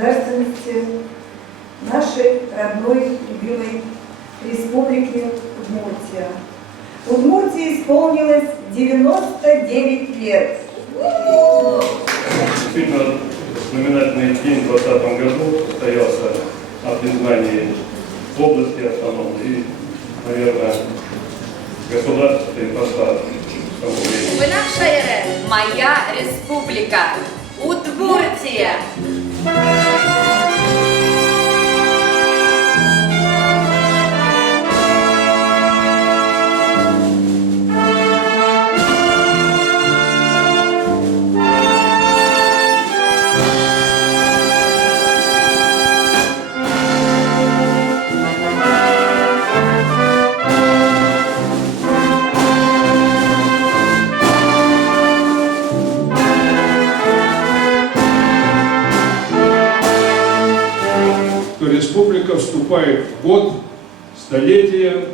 государственности нашей родной, любимой республики Удмуртия. Удмуртии исполнилось 99 лет. Действительно, знаменательный день в 2020 году состоялся о признании области автономной и, наверное, государственной посадки. Наша РФ, моя республика, Удмуртия. Республика вступает в год столетия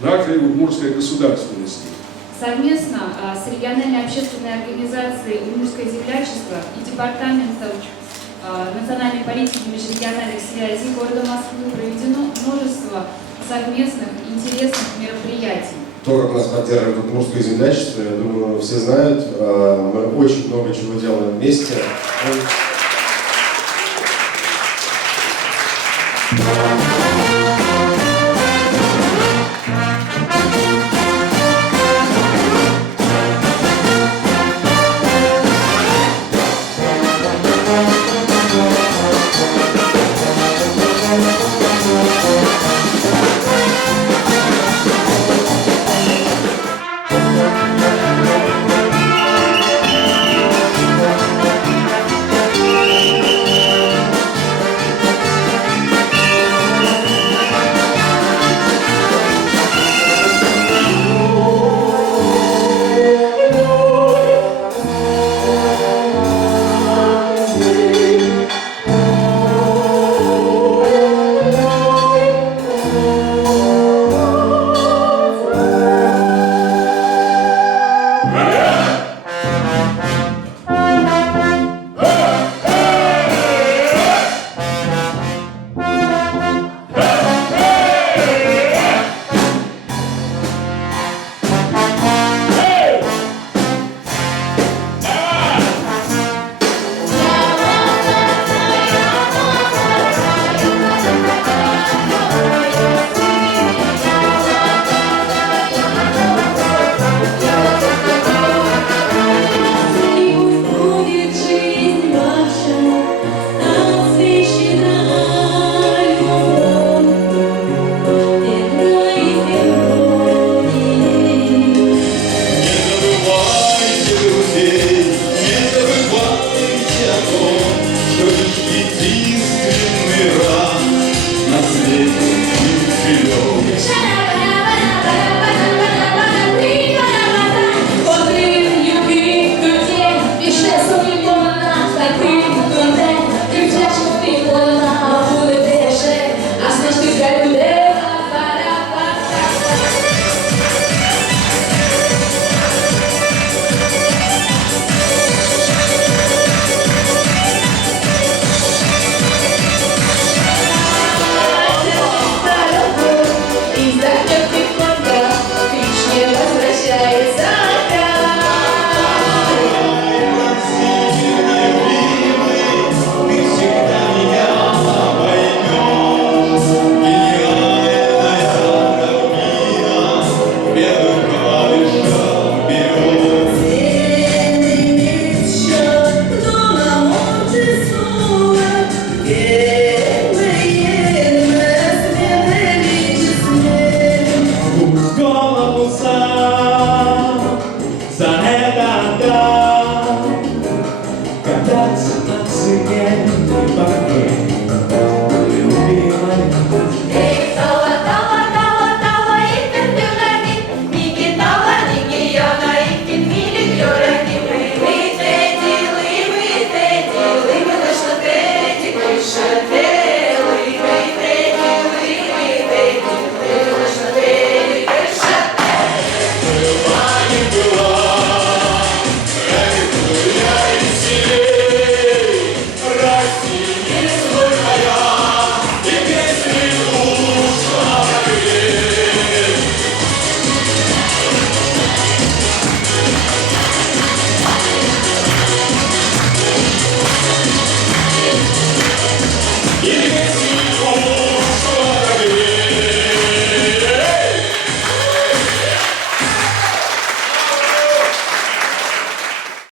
нашей удмуртской государственности. Совместно с региональной общественной организацией «Удмуртское землячество» и Департаментом национальной политики и межрегиональных связей города Москвы проведено множество совместных интересных мероприятий. То, как нас поддерживает Удмуртское землячество, я думаю, все знают. Мы очень много чего делаем вместе.